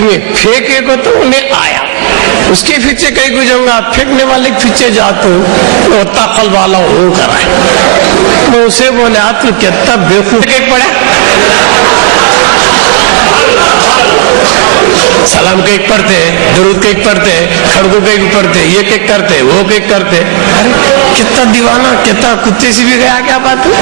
تمہیں پھینکے کو تو انہیں آیا، اس کے پیچھے کہیں کو جاؤں گا، پھینکنے والے کے پیچھے جاتا ہوں، وہ تاقل والا ہو کر آئے. میں اسے بولا تو کتنا بیوقوف ایک پڑا، سلام کے ایک پڑھتے ہیں، درود کے ایک پڑھتے ہیں، کھڑگوں کے ایک پڑھتے ہیں، یہ ایک کرتے ہیں، وہ ایک کرتے ہیں. ارے کتنا دیوانہ، کتنا کتے سے بھی گیا، کیا بات ہے.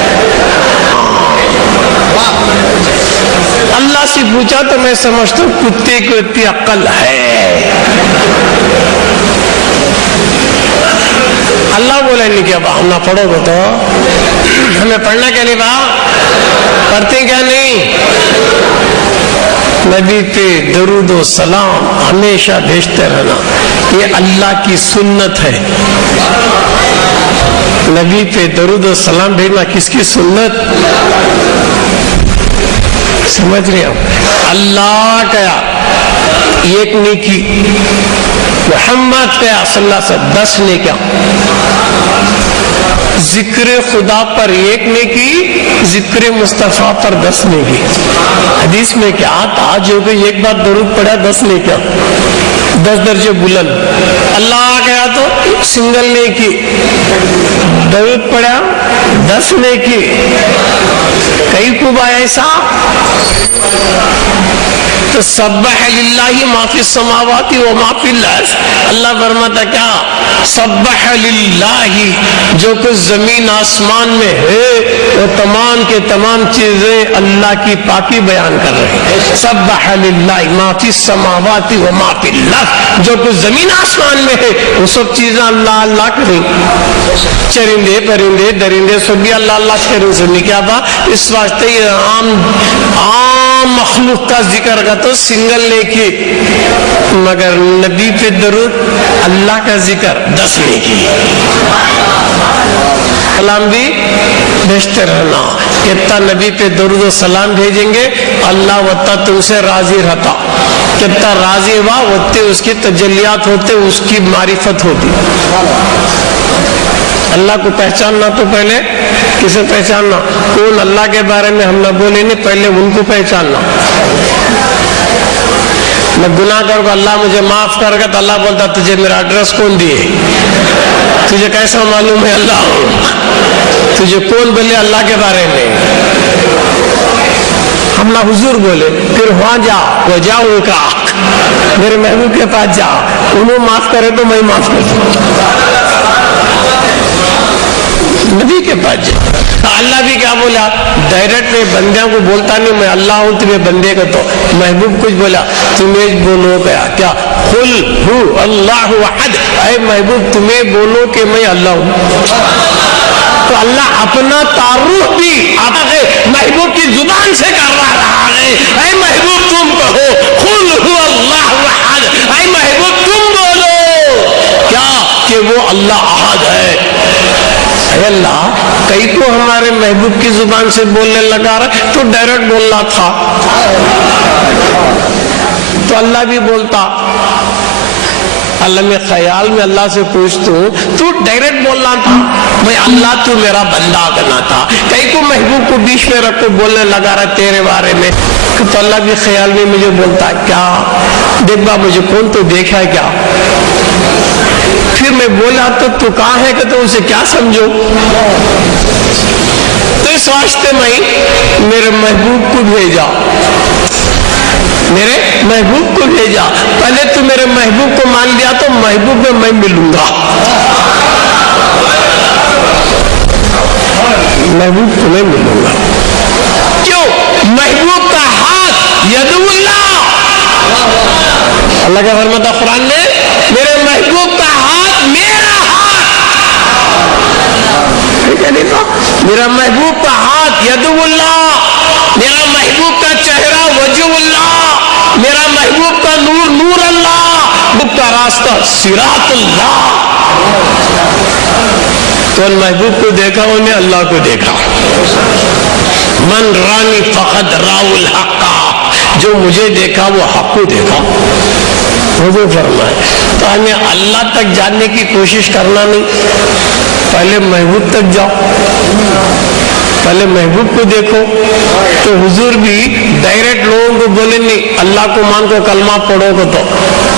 اللہ سے پوچھا تو میں سمجھتا ہوں کتے کو اتنی عقل ہے. اللہ بولا نہیں کہ اب ہم نہ پڑھو گے تو ہمیں پڑھنا کیا نہیں، با پڑھتے کیا نہیں. نبی پہ درود و سلام ہمیشہ بھیجتے رہنا، یہ اللہ کی سنت ہے. نبی پہ درود و سلام بھیجنا کس کی سنت؟ سمجھ رہے ہو؟ اللہ کیا ایک نیکی، محمد کیا صلی اللہ علیہ وسلم 10 نیکیاں. ذکر خدا پر ایک نیکی، ذکر مصطفیٰ پر 10 نیکی. حدیث میں کیا تھا؟ جو کہ ایک بار درود پڑھا 10 نیکیاں، 10 درجے بلند. اللہ کیا تو سنگل نیکی، درود پڑھا 10 نیکی. کئی خوب ایسا تو سبح للہ ما فی السماوات و ما فی الارض. اللہ فرماتا کیا؟ سبح للہ، جو کچھ زمین آسمان میں ہے وہ تمام کے تمام چیزیں اللہ کی پاکی بیان کر رہے ہیں. سبح للہ ما فی السماوات و ما فی الارض، جو کچھ زمین آسمان میں ہے وہ سب چیزیں اللہ اللہ کریں. چرندے پرندے درندے سب بھی اللہ اللہ کریں. سنی کیا بات؟ اس واسطے یہ عام مخلوق کا ذکر کا تو سنگل نیکی، مگر نبی پہ درود اللہ کا ذکر 10 نیکی. سلام بھی بھیجتے رہنا. کتنا نبی پہ درود و سلام بھیجیں گے اللہ وطا تم سے راضی رہتا. کتنا راضی ہوا ہوتے اس کی تجلیات ہوتے، اس کی معرفت ہوتی. اللہ کو پہچاننا تو پہلے کسے پہچاننا؟ کون اللہ کے بارے میں ہم نہ بولے نہیں، پہلے ان کو پہچاننا. میں گناہ کروں گا اللہ مجھے معاف کر گا تو اللہ بولتا تجھے میرا ایڈریس کون دیے، تجھے کیسا معلوم ہے اللہ ہوں، تجھے کون بولے اللہ کے بارے میں. ہم نہ حضور بولے، پھر وہاں جا، وہ جاؤ کا میرے محبوب کے پاس جا، انہوں معاف کرے تو میں معاف کر دوں. نبی کے پاس جا. اللہ بھی کیا بولا؟ ڈائریکٹ میں بندیاں کو بولتا نہیں میں اللہ ہوں تمہیں بندے کا. تو محبوب کچھ بولا تمہیں بولو گیا کیا؟ قل ہو اللہ احد. اے محبوب تمہیں بولو کہ میں اللہ ہوں. تو اللہ اپنا تعارف بھی محبوب کی زبان سے کر رہا ہے. اے محبوب تم کہو قل ہو اللہ احد. اے محبوب تم بولو کیا کہ وہ اللہ احد ہے. اے اللہ کئی کو ہمارے محبوب کی زبان سے بولنے لگا رہا تو ڈائریکٹ بولنا تھا. تو اللہ بھی بولتا. اللہ میں خیال میں اللہ سے پوچھتا ہوں تو ڈائریکٹ بولنا تھا میں اللہ تو میرا بندہ کرنا تھا. کئی کو محبوب کو بیچ میں رکھ کو بولنے لگا رہا تیرے بارے میں. تو اللہ بھی خیال میں مجھے بولتا کیا دیکھ با مجھے کون تو دیکھا ہے کیا. پھر میں بولا تو کہاں ہے کہ تو اسے کیا سمجھو. تو اس واسطے میں میرے محبوب کو بھیجا، میرے محبوب کو بھیجا. پہلے تو میرے محبوب کو مان لیا تو محبوب میں ملوں گا. محبوب کو میں ملوں گا. کیوں؟ محبوب کا ہاتھ ید اللہ. اللہ کا فرماتا قرآن نے میرے محبوب کا ہاتھ میرا ہاتھ. میرا محبوب کا ہاتھ ید اللہ، میرا محبوب کا چہرہ وجہ اللہ، میرا محبوب کا نور نور اللہ، محبوب کا راستہ صراط اللہ. تو ان محبوب کو دیکھا انہیں اللہ کو دیکھا. من رانی فقد راو الحق. جو مجھے دیکھا وہ حق کو دیکھا. حضور فرمائے تو ہمیں اللہ تک جاننے کی کوشش کرنا نہیں، پہلے محبوب تک جاؤ. پہلے محبوب کو دیکھو. تو حضور بھی ڈائریکٹ لوگوں کو بولے نہیں اللہ کو مان کو کلمہ پڑھو گے تو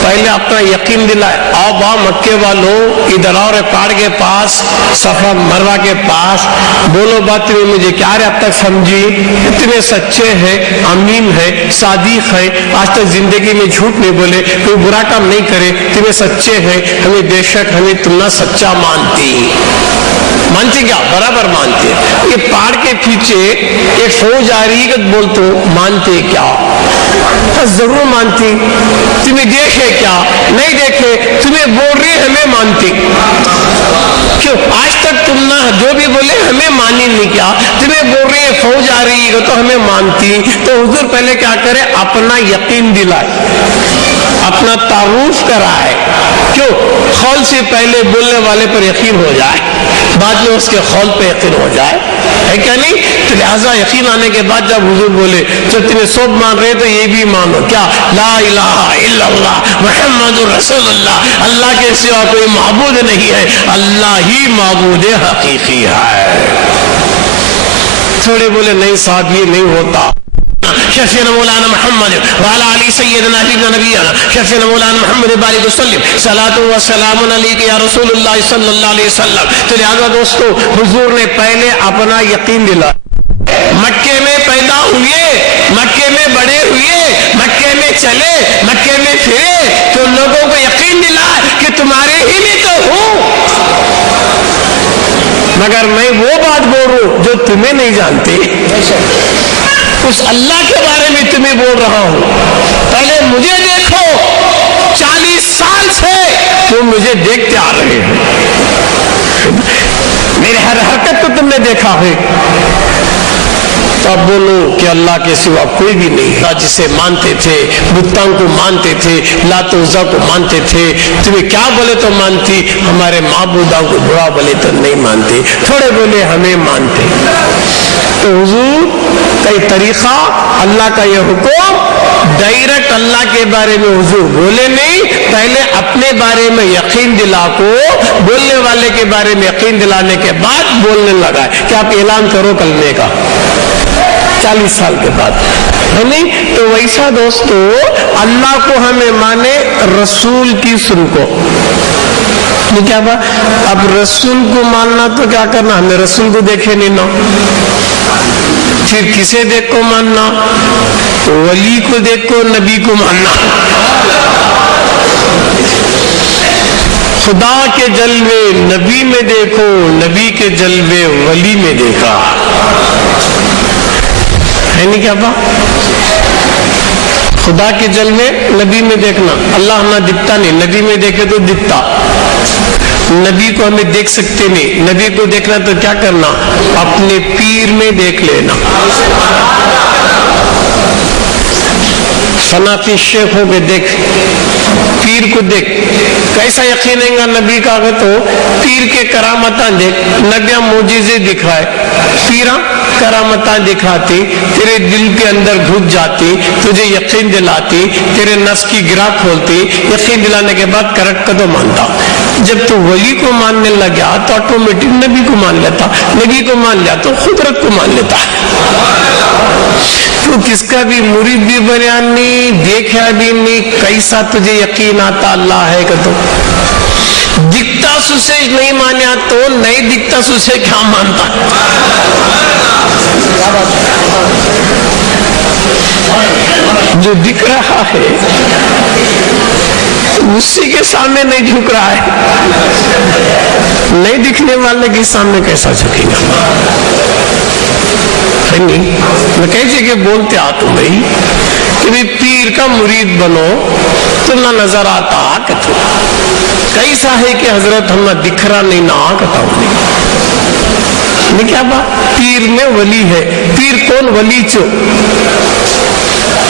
پہلے اپنا یقین دلائے. آؤ با مکے والوں ادھر اور پہاڑ کے پاس صفا مروا کے پاس بولو بات تمہیں مجھے کیا رہے اب تک سمجھی اتنے سچے ہیں امین ہے صادق ہے آج تک زندگی میں جھوٹ نہیں بولے کوئی برا کام نہیں کرے تمہیں سچے ہیں ہمیں بے شک ہمیں تم نہ سچا مانتی کیا برابر مانتے. یہ پہاڑ کے پیچھے ایک فوج آ رہی ہے بول تو مانتے کیا ضرور مانتی. تمہیں دیکھے کیا نہیں دیکھے تمہیں بول رہی ہمیں مانتی کیوں آج تک تم نہ جو بھی بولے ہمیں مانی نہیں کیا تمہیں بول رہی ہے فوج آ رہی ہے تو ہمیں مانتی. تو حضور پہلے کیا کرے اپنا یقین دلائے اپنا تعارف کرائے. کیوں قول سے پہلے بولنے والے پر یقین ہو جائے بعد میں اس کے قول پہ یقین ہو جائے ہے کیا نہیں. تو لہٰذا یقین آنے کے بعد جب حضور بولے جب تمہیں سب مان رہے تو یہ بھی مانو کیا لا الہ الا اللہ محمد رسول اللہ اللہ کے سوا کوئی معبود نہیں ہے اللہ ہی معبود حقیقی ہے. تھوڑے بولے نہیں صاحب یہ نہیں ہوتا. شفیعنا مولانا محمد وعلى علی سیدنا حبیبنا نبینا شفیعنا مولانا محمد بارک وسلم صلاۃ و سلام علیک یا رسول اللہ صلی اللہ علیہ وسلم. تو لہذا دوستو حضور نے پہلے اپنا یقین دلا. مکے میں پیدا ہوئے مکے میں بڑے ہوئے مکے میں چلے مکے میں پھرے تو لوگوں کو یقین دلا کہ تمہارے ہی میں تو ہوں مگر میں وہ بات بول رہا ہوں جو تمہیں نہیں جانتے اس اللہ کے بارے میں تمہیں بول رہا ہوں. پہلے مجھے دیکھو 40 سال سے تم مجھے دیکھتے آ رہے ہو میرے ہر حرکت کو تم نے دیکھا ہے. تو اب بولو کہ اللہ کے سوا کوئی بھی نہیں ہے. جسے مانتے تھے بتوں کو مانتے تھے لات و عزا کو مانتے تھے تمہیں کیا بولے تو مانتی ہمارے معبودوں کو برا بولے تو نہیں مانتے تھوڑے بولے ہمیں مانتے. تو حضور کا یہ طریقہ اللہ کا یہ حکم ڈائریکٹ اللہ کے بارے میں حضور بولے نہیں پہلے اپنے بارے میں یقین دلا کو بولنے والے کے بارے میں یقین دلانے کے بعد بولنے لگا کہ آپ اعلان کرو کلمے کا 40 سال کے بعد ہے نہیں. تو ویسا دوستو اللہ کو ہمیں مانے رسول کی سن کو کیا بات. اب رسول کو ماننا تو کیا کرنا ہمیں رسول کو دیکھے نہیں نا پھر کسے دیکھ کو ماننا ولی کو دیکھ کو نبی کو ماننا. خدا کے جلوے نبی میں دیکھو نبی کے جلوے ولی میں دیکھا ہے نہیں کیا بات. خدا کے جلوے نبی میں دیکھنا اللہ نہ دکھتا نہیں نبی میں دیکھے تو دکھتا. نبی کو ہمیں دیکھ سکتے نہیں نبی کو دیکھنا تو کیا کرنا اپنے پیر میں دیکھ لینا. فنافی شیخ ہو کے دیکھ پیر کو دیکھ کیسا یقین ہے گا نبی کا اگر تو پیر کے کرامتاں دیکھ نبیاں معجزے دکھائے پیراں کرامتاں دکھاتی تیرے دل کے اندر گھس جاتی تجھے یقین دلاتی تیرے نفس کی گرہ کھولتی یقین دلانے کے بعد کرٹ کا تو مانتا. جب تو ولی کو ماننے لگا تو آٹومیٹک نبی کو مان لیتا نبی کو مان لیا تو قدرت کو مان لیتا. تو کس کا بھی مرید بھی بنیا نہیں دیکھا بھی نہیں کیسا تجھے یقین آتا اللہ ہے کہ تو دکھتا سسے نہیں مانیا تو نہیں دکھتا سسے کیا مانتا. جو دکھ رہا ہے اسی کے سامنے نہیں جھک رہا ہے نہیں دکھنے والے کے سامنے کیسا جھکے گا. میں کیسے کہ بولتے آ تم بھائی کہ بھی پیر کا مرید بنو تو نہ نظر آتا کہ تو کیسا ہے کہ حضرت ہم نہ دکھ رہا نہیں نہ آتا نہیں کیا بات. پیر میں ولی ہے پیر کون ولی چو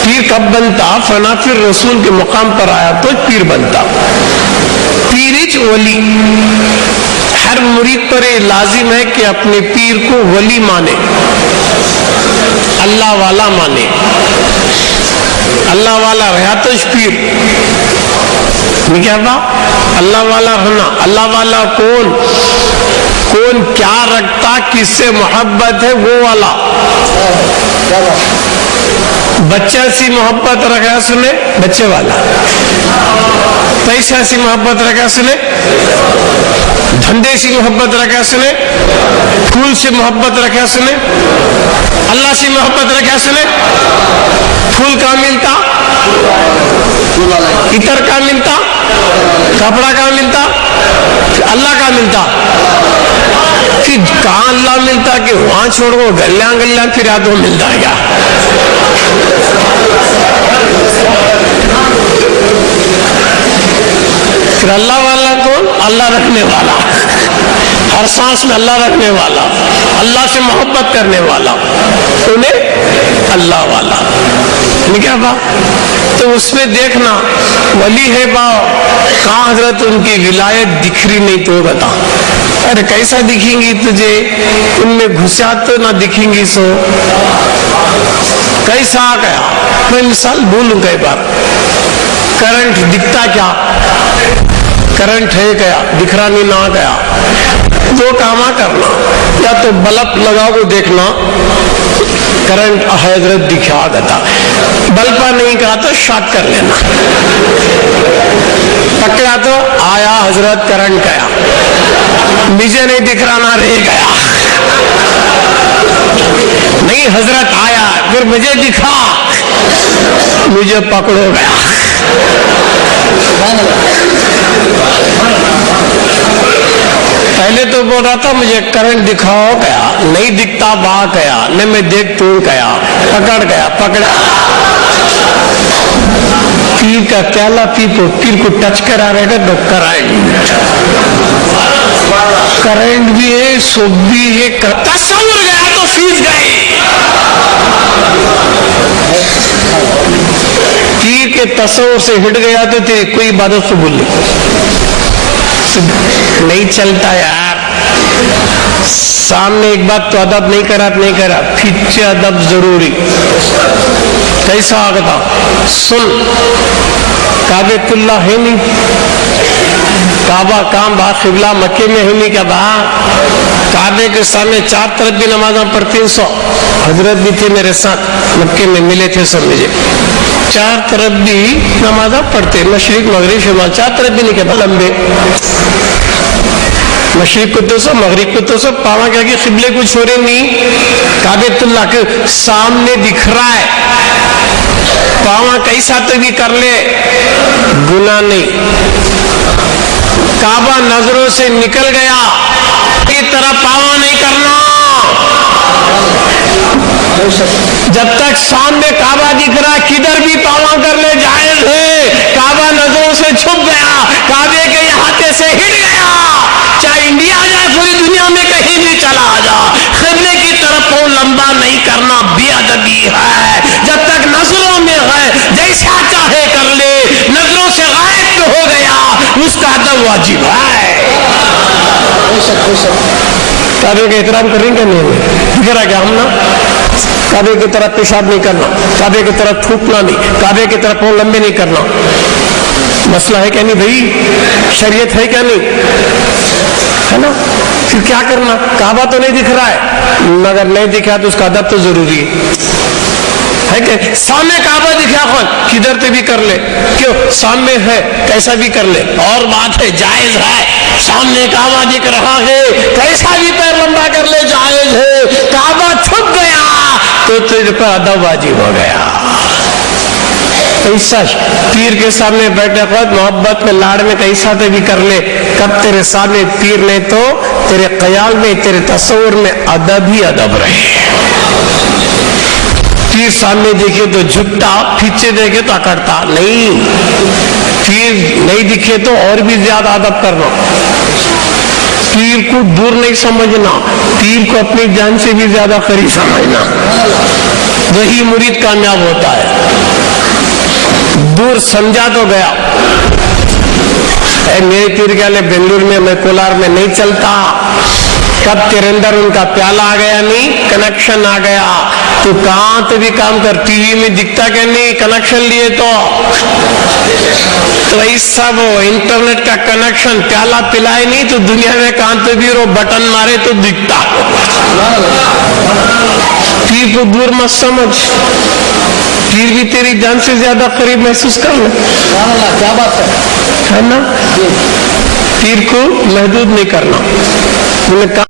پیر کب بنتا فنا پھر رسول کے مقام پر آیا تو پیر بنتا. پیرچ ولی ہر مرید پر یہ لازم ہے کہ اپنے پیر کو ولی مانے اللہ والا مانے. اللہ والا رہا تو پیر کیا با اللہ والا رہنا. اللہ والا کون کون کیا رکھتا، کس سے محبت ہے وہ والا. بچہ سی محبت رکھا سنے بچے والا، پیسہ سی محبت رکھا سنے، دھندے سی محبت رکھا سنے، پھول سے محبت رکھا سنے، اللہ سے محبت رکھا سنے. پھول کا ملتا، عطر کا ملتا، کپڑا کا ملتا، اللہ کا ملتا. پھر کہاں اللہ ملتا کہ وہاں چھوڑ کو گلیاں گلیاں پھر آدھو ملتا ہے کیا؟ پھر اللہ والا کون؟ اللہ رکھنے والا، ہر سانس میں اللہ رکھنے والا، اللہ سے محبت کرنے والا، انہیں اللہ والا. کیا بات؟ تو اس میں دیکھنا ولی ہے با کہاں حضرت ان کی ولایت دکھ رہی نہیں تو بتا. ارے کیسا دکھیں گی تجھے؟ ان میں گھسات تو نہ دکھیں گی. سو کیسا آ گیا؟ میں مثال بولوں کئی بار. کرنٹ دکھتا کیا؟ کرنٹ ہے کیا؟ دکھ رہا نہیں نہ گیا. دو کام کرنا، یا تو بلب لگاؤ کو دیکھنا کرنٹ حضرت دکھا دیتا، بلبا نہیں کہا تو شارٹ کر لینا، پکڑا تو آیا حضرت کرنٹ گیا، مجھے نہیں دکھ رہا نہ رہ گیا. نہیں حضرت آیا پھر مجھے دکھا، مجھے پکڑو گیا. پہلے تو بول رہا تھا مجھے کرنٹ دکھاؤ، گیا نہیں دکھتا، با گیا نہیں میں دیکھ تو گیا، پکڑ گیا، پکڑا. پیر کا کیلا پیر کو ٹچ کرا رہے گا تو کرنٹ بھی ہے، سب بھی ہے. تصور گیا تو فیس گئی. پیر کے تصور سے ہٹ گیا تو تیری کوئی عبادت سے بول نہیں چلتا یار. سامنے ایک بات تو ادب نہیں کرا پیچھے ادب ضروری. کیسا آگتا سن، کعبۃ اللہ ہے نہیں، کعبہ کام با قبلہ مکے میں ہے نہیں کیا با؟ کعبے کے سامنے 4 طرف بھی نمازاں پڑھتی. 100 حضرت بھی تھے میرے ساتھ، مکے میں ملے تھے سب مجھے. 4 طرف بھی نمازاں پڑھتے، مشرق مغرب شمال 4 طرف بھی نہیں کہتا لمبے. مشرق کو تو سب، مغرب کو تو سب، پاوا کیا کہ قبلے کو چھوڑے نہیں. کعبۃ اللہ کے سامنے دکھ رہا ہے، پاوا کیسا تو بھی کر لے گناہ نہیں. کعبہ نظروں سے نکل گیا، اس طرح پاوا نہیں کرنا. جب تک سامنے کعبہ دکھ رہا کدھر بھی پاوا کر لے جائز ہے. کعبہ نظروں سے چھپ گیا، کعبے کے احاطے سے ہٹ گیا، چاہے انڈیا جائے پوری دنیا میں کہیں بھی چلا جا، قبلے کی طرف کو لمبا نہیں کرنا بے ادبی ہے. جب تک نظروں میں ہے جیسا چاہے کر لے، نظروں سے غائب تو ہو گیا، اس کا ادب واجب ہے. کعبے کا احترام کریں گے نہیں؟ دکھ رہا کیا ہم نا؟ کعبے کی طرف پیشاب نہیں کرنا، کعبے کی طرف تھوکنا نہیں، کعبے کی طرف پاؤں لمبے نہیں کرنا. مسئلہ ہے کیا نہیں بھائی؟ شریعت ہے کیا نہیں؟ ہے نا؟ پھر کیا کرنا؟ کعبہ تو نہیں دکھ رہا ہے، مگر نہیں دکھا تو اس کا ادب تو ضروری ہے کہ سامنے کعبہ دکھا خود کدھر پہ بھی کر لے. کیوں؟ سامنے ہے کیسا بھی کر لے. اور بات ہے جائز ہے، سامنے کعبہ دکھ رہا ہے کیسا بھی پیر لمبا کر لے جائز ہے. کعبہ چھپ گیا تو تجھ پر ادب واجب ہو گیا. ایسا پیر کے سامنے بیٹھے خود محبت میں لاڑ میں کیسا تو بھی کر لے. کب تیرے سامنے پیر نے تو تیرے خیال میں تیرے تصور میں ادب ہی ادب رہے. پیر سامنے دیکھے تو جھکتا، پیچھے دیکھے تو اکڑتا نہیں. پیر نہیں دکھے تو اور بھی زیادہ ادب کرنا. پیر کو دور نہیں سمجھنا، پیر کو اپنی جان سے بھی زیادہ قریب سمجھنا. وہی مرید کامیاب ہوتا ہے. دور سمجھا تو گیا. میرے پیر کیا لے بنگلور میں کولار میں نہیں چلتا. کب تیرے اندر ان کا پیالہ آ گیا نہیں، کنیکشن آ گیا تو کہاں تو بھی کام کر. ٹی وی میں دکھتا کہ نہیں کنیکشن لیے تو قصہ وہ انٹرنیٹ کا کنیکشن پیالہ پلائے نہیں تو دنیا میں کہاں تو بھی وہ بٹن مارے تو دکھتا. پیر کو دور مت سمجھ, پیر بھی تیری جان سے زیادہ قریب محسوس کر لے. کیا بات ہے نا, پیر کو محدود نہیں کرنا.